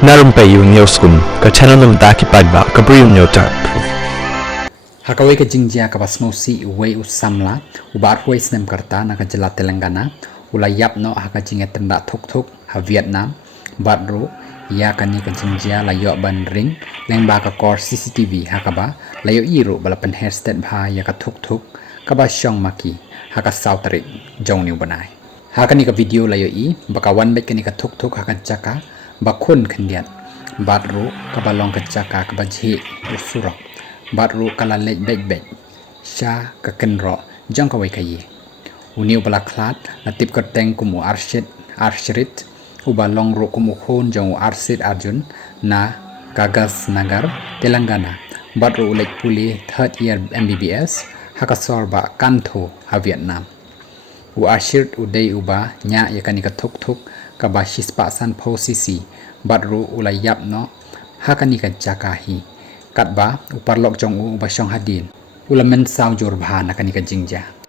Na Rympei U ke channel nabynta ki paidbah ke Bri U Hynñiewtrep. Hakawai ke jingja ke basmosi uwei u samla ubar huai snem karta na ke jelat Telangana ulayap no haka jinge tenda thuk ha Vietnam baroh ya kani ke jingja layo ban ring lengba ka kor CCTV hakaba layo iru balapan hairstet bha ya ka thuk kaba shong maki haka sautrik jong niu banai hakani ke video layo i baka wan bet kani ka thuk haka chaka bakun khendiat baroh kaba long ka chaka kaba jhi usurok baroh kala leit bet sha ka kenro jong ka wai kai uniu bala klat na tip kyrteng kumu arshrit uba long ro kumu khon jong arsit arjun na kagas nagar Telangana baroh leit pule third year MBBS haka sorba kantho ha Vietnam u arshit udei uba nya yakani ka thuk kaba shispa san pho sisi baroh ulayap no hakani ka jakahi katba uparlok jong u ba shong hadin ulamen saw jor bha nakani ka jingja